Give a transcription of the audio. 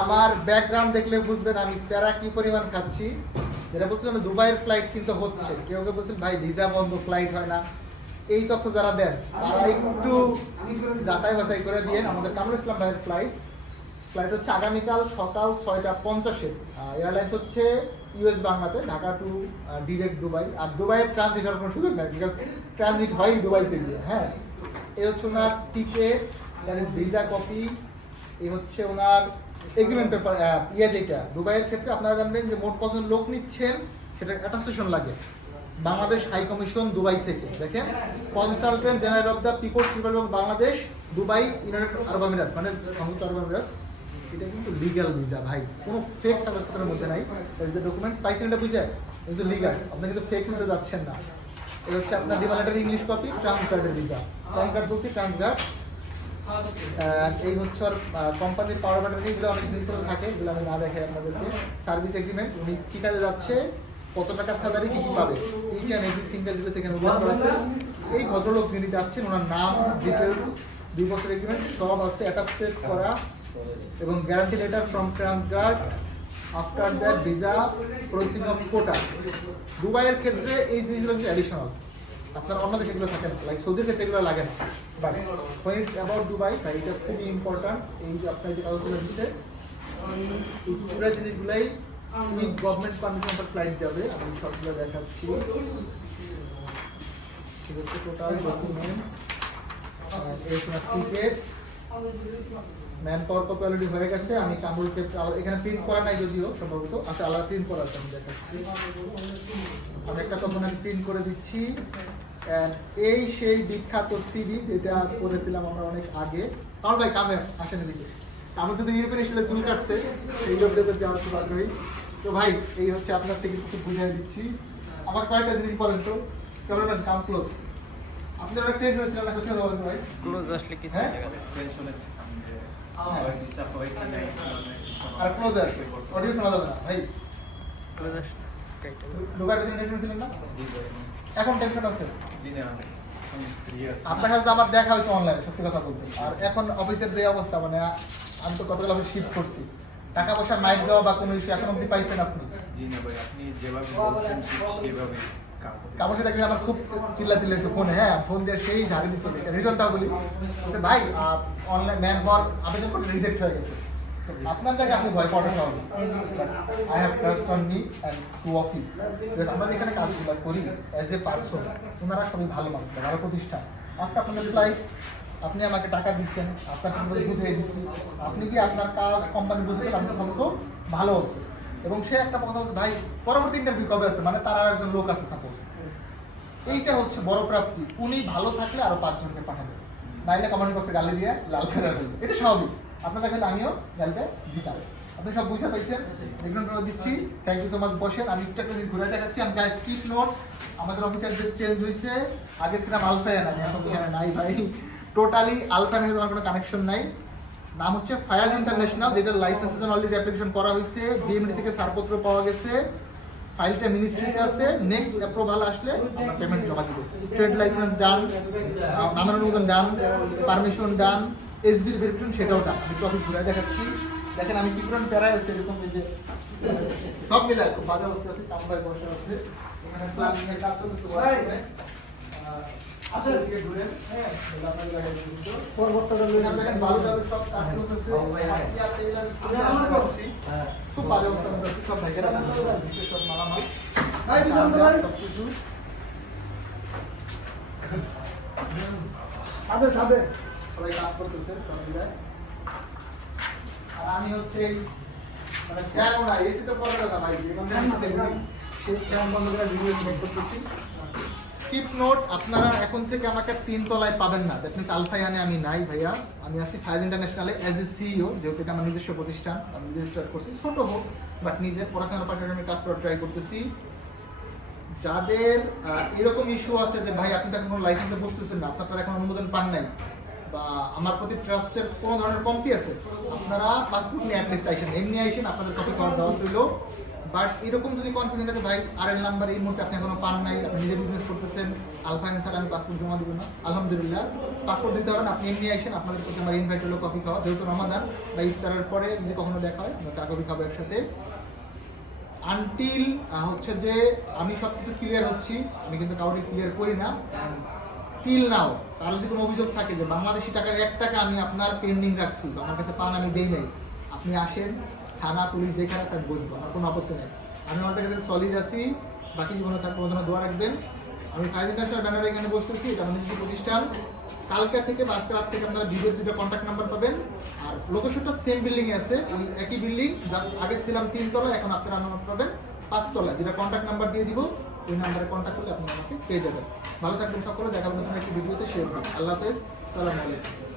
আমার ব্যাকগ্রাউন্ড দেখলে বুঝবেন আমি প্যারা কি পরিমাণ খাচ্ছি। যেটা বলছিলাম দুবাইয়ের ফ্লাইট কিন্তু হচ্ছে। কেউ কেউ বলছেন, ভাই ভিসা বন্ধ ফ্লাইট হয় না। এই তথ্য যারা দেন, তারা একটু যাচাই বাছাই করে আমাদের কামরুল ইসলাম ভাইয়ের ফ্লাইট ফ্লাইট হচ্ছে আগামীকাল সকাল ছয়টা পঞ্চাশে। এয়ারলাইন্স হচ্ছে ইউএস বাংলাতে, ঢাকা টু ডিরেক্ট দুবাই। আর দুবাইয়ের ট্রানজিট হওয়ার কোনো সুযোগ নাই বিকজ ট্রানজিট হয় দুবাইতে গিয়ে হ্যাঁ। এই হচ্ছে ওনার টিকেট ইজ ভিসা কপি এই হচ্ছে ওনার এগ্রিমেন্ট পেপার ইয়ে যেটা। দুবাইয়ের ক্ষেত্রে আপনারা জানবেন যে মোট কতজন লোক নিচ্ছেন, সেটা অ্যাটাস্টেশন লাগে। বাংলাদেশ হাই কমিশন দুবাই থেকে, দেখেন? Consultant general of the people's republic Bangladesh Dubai United Arab Emirates মানে সংযুক্ত আরব আমিরাত এটা কিন্তু লিগ্যাল ভিসা ভাই। কোনো ফেক কাগজপত্রের মধ্যে নাই। যে ডকুমেন্টস পাইছেন এটা বুঝে? কিন্তু লিগ্যাল আপনি কিন্তু ফেক নিতে যাচ্ছেন না। এই হচ্ছে আপনার ডিমালেটার ইংলিশ কপি ট্রান্সকার্ডের ভিসা ট্রান্সকার্ড বলছি এই হচ্ছে ওর কোম্পানির পাওয়ার ব্যাটারি এগুলো অনেক জিনিসপত্র থাকে, এগুলো আমি না দেখাই আপনাদেরকে সার্ভিস এগ্রিমেন্ট উনি কি কাজে যাচ্ছে, কত টাকা স্যালারি কি কি পাবে each and every single details এখানে উল্লেখ করা আছে। এই ভদ্রলোক যিনি যাচ্ছেন, ওনার নাম ডিটেলস দুই বছর এগ্রিমেন্ট সব আছে অ্যাটাস্টেড করা, এবং guarantee letter from Transguard after that visa processing of quota দুবাইয়ের ক্ষেত্রে এই জিনিসগুলো অ্যাডিশনাল আপনার অন্য দেশে এগুলো থাকে না লাইক সৌদির ক্ষেত্রে এগুলো লাগে না। বাট হোয়েন অ্যাবাউট দুবাই তাই এটা খুবই ইম্পর্ট্যান্ট এই যে আপনার যে কাগজগুলো দিচ্ছে পুরো জিনিসগুলাই উনি গভর্নমেন্ট পারমিশন পর ফ্লাইট যাবে, আমি সবগুলো দেখাচ্ছি। ঠিক আছে টোটাল ডকুমেন্টস এই সময় ticket manpower copy already হয়ে গেছে, আমি কামরুলকে এখানে প্রিন্ট করা নাই যদিও, সম্ভবত। আচ্ছা আলাদা প্রিন্ট করা আছে, আমি দেখাচ্ছি। আমি একটা তখন আমি প্রিন্ট করে দিচ্ছি। এই সেই বিখ্যাত সিডি যেটা করেছিলাম আমরা অনেক আগে। কারণ ভাই কামে আসেন এদিকে। আমার যদি ইউরোপিয়ান স্টাইলে চুল কাটছে সেই লোকদের যাওয়ার খুব আগ্রহী। তো ভাই এই হচ্ছে আপনার থেকে কিছু বুঝিয়ে দিচ্ছি। আমার কয়েকটা জিনিস বলেন তো। কেমন কাম ক্লোজ। আপনি একটা টেস্ট করেছিলেন না সত্যি কথা বলেন ভাই? ক্লোজ আসলে কিছু হ্যাঁ? দেখা আর ক্লোজ আছে অডিও শোনা যাবে না ভাই। ক্লোজ আসলে। কাইটা দুবার টেনশন ছিলেন না এখন টেনশন আছে। আপনার সাথে আমার দেখা হয়েছে অনলাইনে সত্যি কথা বলতে। আর এখন অফিসের যে অবস্থা মানে আমি তো কতগুলো অফিস শিফট করছি। টাকা পয়সা মাইক দেওয়া বা কোনো ইস্যু এখন অব্দি পাইছেন আপনি? জি না ভাই আপনি যেভাবে বলছেন সেভাবে কাপড় সাথে আমার খুব চিল্লা চিল্লাইছে ফোনে হ্যাঁ ফোন দিয়ে সেই ঝাড়ি দিচ্ছে। রিজনটা বলি। ভাই অনলাইন ম্যান হওয়ার আবেদন করে রিজেক্ট হয়ে গেছে। আপনার জায়গায় আপনি ভয় পাওয়াটা I have trust on me and to office আমরা যেখানে কাজগুলো করি অ্যাজ এ পার্সন ওনারা সবই ভালো মানুষ, ভালো প্রতিষ্ঠান। আজকে আপনাদের ফ্লাইট আপনি আমাকে টাকা দিচ্ছেন, আপনাকে আমি বুঝিয়ে দিচ্ছি। আপনি কি আপনার কাজ কোম্পানি বুঝবেন আপনি সম্পর্ক ভালো আছে। এবং সে একটা কথা ভাই, পরবর্তী ইন্টারভিউ কবে আছে? মানে তার আর একজন লোক আছে সাপোজ এইটা হচ্ছে বড় প্রাপ্তি। উনি ভালো থাকলে আরও পাঁচজনকে পাঠাবেন। নাইলে কমেন্ট বক্সে গালি দিয়ে লাল করে এটা স্বাভাবিক। আপনাদের কাছে আমিও গালিটা দিতাম। আপনি সব বুঝতে পাইছেন? করে দিচ্ছি। থ্যাংক ইউ সো মাচ বসেন। আমি একটু একটা ঘুরে দেখাচ্ছি। আমি গাইস কিপ নোট আমাদের অফিসের যে চেঞ্জ হয়েছে আগে ছিলাম আলফায়ান আমি এখন এখানে নাই ভাই। টোটালি আলফায়ানের সাথে আমার কোনো কানেকশন নাই। নাম হচ্ছে ফায়াজ ইন্টারন্যাশনাল যেটার লাইসেন্সের জন্য অলরেডি অ্যাপ্লিকেশন করা হয়েছে বিএমডি থেকে ছাড়পত্র পাওয়া গেছে। ফাইলটা মিনিস্ট্রিতে আছে। নেক্সট অ্যাপ্রুভাল আসলে আমরা পেমেন্ট জমা দিব। ট্রেড লাইসেন্স ডান নামের অনুমোদন ডান পারমিশন ডান এসবির ভেরিফিকেশন সেটাও ডান আমি অফিস ঘুরে দেখাচ্ছি। দেখেন আমি কি পরিমাণ প্যারায় আছে এরকম এই যে সব মিলে খুব বাজে অবস্থা আছে কামরায় বসে আছে। এখানে প্ল্যানিং এর কাজ চলছে তো আসলে দিকে ঘুরে হ্যাঁ আপনাদের লাগাই দিচ্ছি পরবর্তীটা লই দেখেন ভালো ভালো সব কাজ করতেছে চেয়ার টেবিল আমি খুব করছি খুব বাজে অবস্থা সব সব মালামাল ভাই, সাদে সাদে। সবাই কাজ করতেছে সবাই। আর আমি হচ্ছে মানে ফ্যান না এসি তো পরে কথা ভাই সেই ফ্যান বন্ধ করে ভিডিও মেক করতেছি। কিপ নোট আপনারা এখন থেকে আমাকে তিন তলায় পাবেন না। দ্যাট মিনস আমি নাই ভাইয়া। আমি আছি ইন্টারন্যাশনালে অ্যাজ এ সিইও যেহেতু এটা আমার নিজস্ব প্রতিষ্ঠান। আমি নিজে স্টার্ট করছি। ছোট হোক বাট নিজের পড়াশোনার পাশাপাশি আমি কাজ করার ট্রাই করতেছি। যাদের এরকম ইস্যু আছে যে ভাই আপনি তো এখন কোনো লাইসেন্সে বসতেছেন না আপনার এখন অনুমোদন পান নাই। বা আমার প্রতি ট্রাস্টের কোনো ধরনের কমতি আছে, আপনারা পাসপোর্ট নিয়ে অ্যাটলিস্ট আইসেন এমনি আইসেন, আপনাদের কপি খাওয়া দেওয়া ছিল বাট এরকম যদি কনফিডেন্স থাকে, ভাই আর এল নাম্বার এই মুহূর্তে আপনি এখনও পান নাই, আপনি নিজে বিজনেস করতেছেন আলফা স্যার আমি পাসপোর্ট জমা দিব না, আলহামদুলিল্লাহ। পাসপোর্ট দিতে হবে না, আপনি এমনি আইসেন, আপনাদের প্রতি আমার ইনভাইট হলো কফি খাওয়া, যেহেতু রমাদান বা ইফতারের পরে যদি কখনো দেখা হয় চা কফি খাব একসাথে। আনটিল হচ্ছে যে আমি সব কিছু ক্লিয়ার হচ্ছি, আমি কিন্তু কাউকে ক্লিয়ার করি না। Till now. তার যদি কোনো অভিযোগ থাকে যে বাংলাদেশি টাকার এক টাকা আমি আপনার পেন্ডিং রাখছি বা আমার কাছে পান আমি দেই নাই, আপনি আসেন, থানা, পুলিশ যেখানে তার বসবো, আমার কোনো আপত্তি নেই। আমি আমাদের কাছে সলিড আছি, বাকি জীবনে তার কোনো দোয়া রাখবেন। আমি ফাইভ ইন্টারন্যাশনাল ব্যানারে এখানে বসতেছি, এটা আমাদের নিজস্ব প্রতিষ্ঠান। কালকে থেকে বা আজকে রাত থেকে আপনারা ভিডিওর দুটো কন্ট্যাক্ট নাম্বার পাবেন। আর লোকেশনটা সেম বিল্ডিং এ আছে, ওই একই বিল্ডিং জাস্ট আগে ছিলাম তিনতলা, এখন আপনারা আমার পাবেন, পাঁচতলা। যেটা কন্ট্যাক্ট নাম্বার দিয়ে দিব ওই নাম্বারে কন্ট্যাক্ট করলে আপনি আমাকে পেয়ে যাবেন। ভালো থাকবেন সকলে দেখাবেন একটি ভিডিওতে। শেয়ার করুন। আল্লাহ হাফেজ। সালাম আলাইকুম।